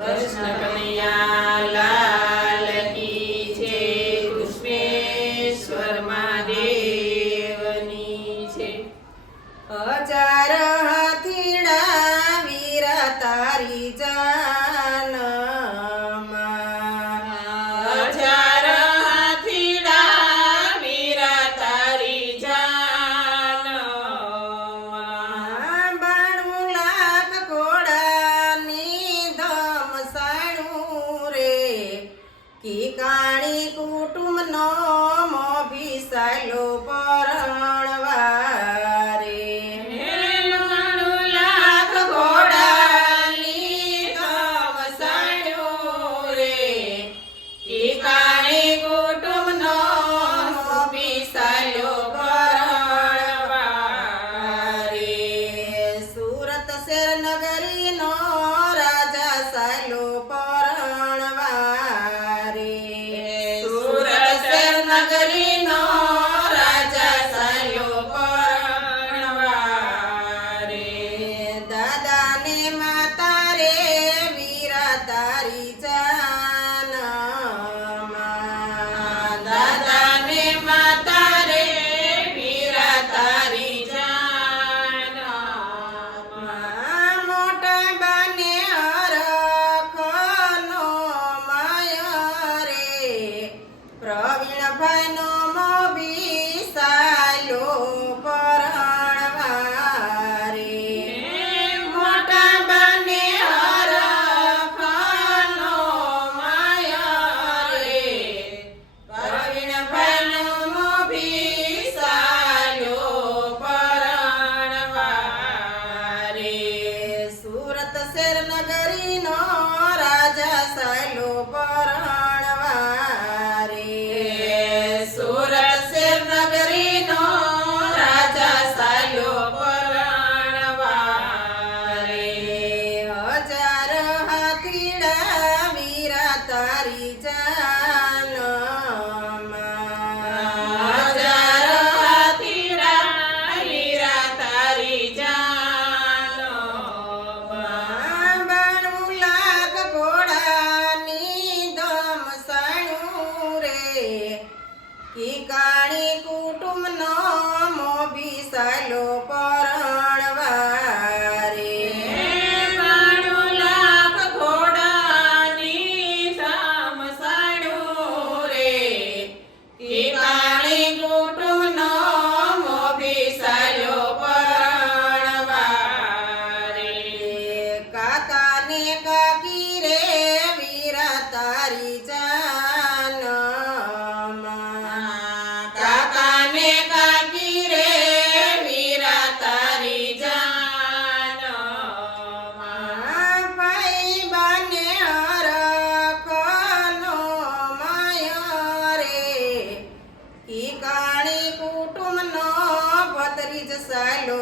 કૃષ્ણ કનૈયા લાલ કી છે, કૃષ્ણેશ્વર મહાદેવની છે। હજાર હાથીડા વીરા તારી જાનમાં, હજાર હાથીડા વીરા તારી જાનમાં, 92 લાખ ઘોડાની ધમ સાણું રે, કીકાણી કુટુંબનો મોભીસાયલો પરણવા રે। 92 લાખ ઘોડાની ધમ સાણું રે, કીકાણી કુટુંબનો મોભીસાયલો પરણવા રે। સુરત શેર નગરીનો રાજા સાયલો પરણવા રે। સુરત શેર નગરીનો રાજા સાયો પરણવા રે। દાદાને માતા રે વીરા તારી જાનમાં, દાદાને માતા રે વીરા તારી જાનમાં, મોટા બાને હરખનો માયા રે, પ્રવીણભાઈનો મોભીસાયલો પરણવા રે। મોટા બાને હરખનો માયા રે, પ્રવીણભાઈનો મોભીસાયો પરણવા રે। સુરત શેર નગરીનો રાજા સાયલો પરણવા રે। સુરત શેર નગરીનો રાજા સાયો પરણવા રે। હજાર હાથીડા વીરા તારી જાનમાં, હજાર હાથીડા વીરા તારી જાનમાં, 92 લાખ ઘોડાની ધમ સાણું રે, કીકાણી કુટુંબનો મોભીસાયલો પરણવા રે। 92 લાખ ઘોડાની ધમ સાણું રે, કીકાણી કુટુંબનો મોભીસાયો પરણવા રે। કાકાને કાકી રે વીરા તારી જાનમાં, કાકાને કાકી રે વીરા તારી જાનમાં, ભાઈ બાને હરખનો માયા રે, કીકાણી કુટુંબનો ભત્રીજ સાયલો